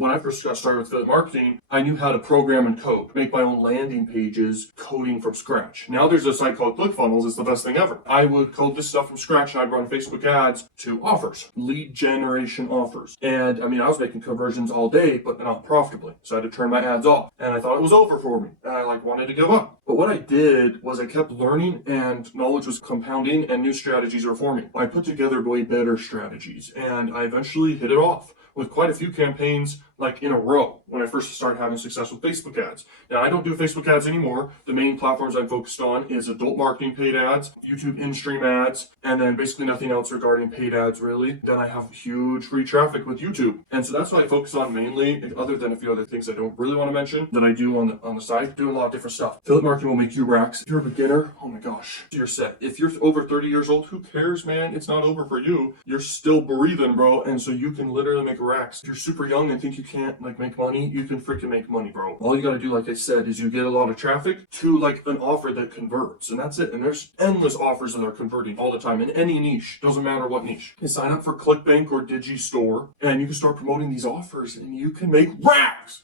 when I first got started with affiliate marketing, I knew how to program and code, make my own landing pages, coding from scratch. Now there's a site called ClickFunnels. It's the best thing ever. I would code this stuff from scratch and I'd run Facebook ads to offers, lead generation offers. And I mean, I was making conversions all day, but not profitably. So I had to turn my ads off. And I thought it was over for me. And I wanted to give up. But what I did was I kept learning and knowledge was compounding and new strategies were forming. I put together way better strategies and I eventually hit it off with quite a few campaigns like in a row when I first started having success with Facebook ads. Now I don't do Facebook ads anymore. The main platforms I'm focused on is adult marketing paid ads, YouTube in-stream ads, and then basically nothing else regarding paid ads really. Then I have huge free traffic with YouTube. And so that's what I focus on mainly, other than a few other things I don't really want to mention that I do on the side. Doing a lot of different stuff. Affiliate marketing will make you racks. If you're a beginner, oh my gosh, you're set. If you're over 30 years old, who cares, man? It's not over for you. You're still breathing, bro. And so you can literally make racks. If you're super young and think you can't make money, you can freaking make money, bro. All you gotta do, like I said, is you get a lot of traffic to like an offer that converts, and that's it. And there's endless offers that are converting all the time in any niche. Doesn't matter what niche. You sign up for ClickBank or Digistore, and you can start promoting these offers, and you can make racks.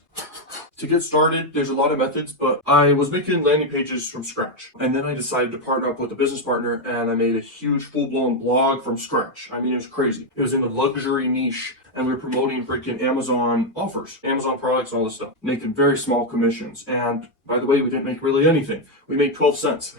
To get started, there's a lot of methods, but I was making landing pages from scratch. And then I decided to partner up with a business partner and I made a huge full-blown blog from scratch. I mean, it was crazy. It was in the luxury niche and we were promoting freaking Amazon offers, Amazon products, all this stuff, making very small commissions. And by the way, we didn't make really anything. We made 12 cents.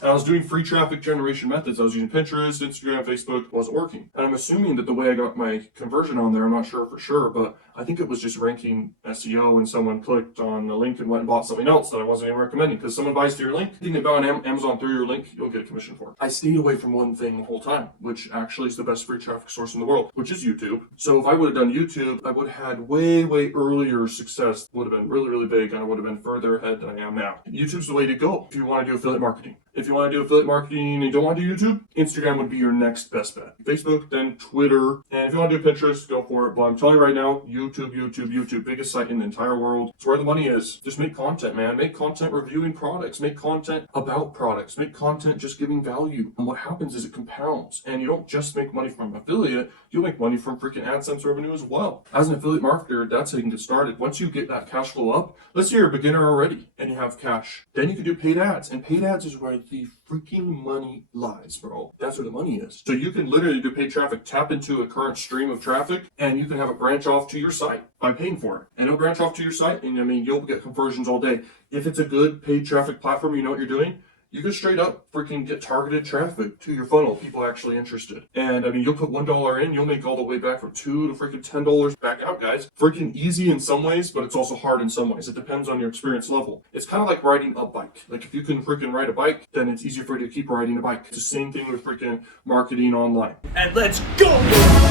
And I was doing free traffic generation methods. I was using Pinterest, Instagram, Facebook. Wasn't working. And I'm assuming that the way I got my conversion on there, I'm not sure for sure, but I think it was just ranking SEO and someone clicked on the link and went and bought something else that I wasn't even recommending because someone buys through your link. If they buy on Amazon through your link, you'll get a commission for it. I stayed away from one thing the whole time, which actually is the best free traffic source in the world, which is YouTube. So if I would have done YouTube, I would have had way earlier success. Would have been really big and I would have been further ahead than I am now. YouTube's the way to go if you want to do affiliate marketing. If you want to do affiliate marketing and you don't want to do YouTube, Instagram would be your next best bet. Facebook, then Twitter, and if you want to do Pinterest, go for it. But I'm telling you right now, YouTube, biggest site in the entire world. It's where the money is. Just make content, man. Make content reviewing products. Make content about products. Make content just giving value. And what happens is it compounds. And you don't just make money from affiliate, you'll make money from freaking AdSense revenue as well. As an affiliate marketer, that's how you can get started. Once you get that cash flow up, let's say you're a beginner already and you have cash. Then you can do paid ads. And paid ads is where the freaking money lies, bro. That's where the money is. So you can literally do paid traffic, tap into a current stream of traffic, and you can have it branch off to your site by paying for it. And it'll branch off to your site, and I mean, you'll get conversions all day. If it's a good paid traffic platform, you know what you're doing, you can straight up freaking get targeted traffic to your funnel, people actually interested. And I mean, you'll put $1 in, you'll make all the way back from $2 to freaking $10 back out, guys. Freaking easy in some ways, but it's also hard in some ways. It depends on your experience level. It's kind of like riding a bike. Like if you can freaking ride a bike, then it's easier for you to keep riding a bike. It's the same thing with freaking marketing online. And let's go!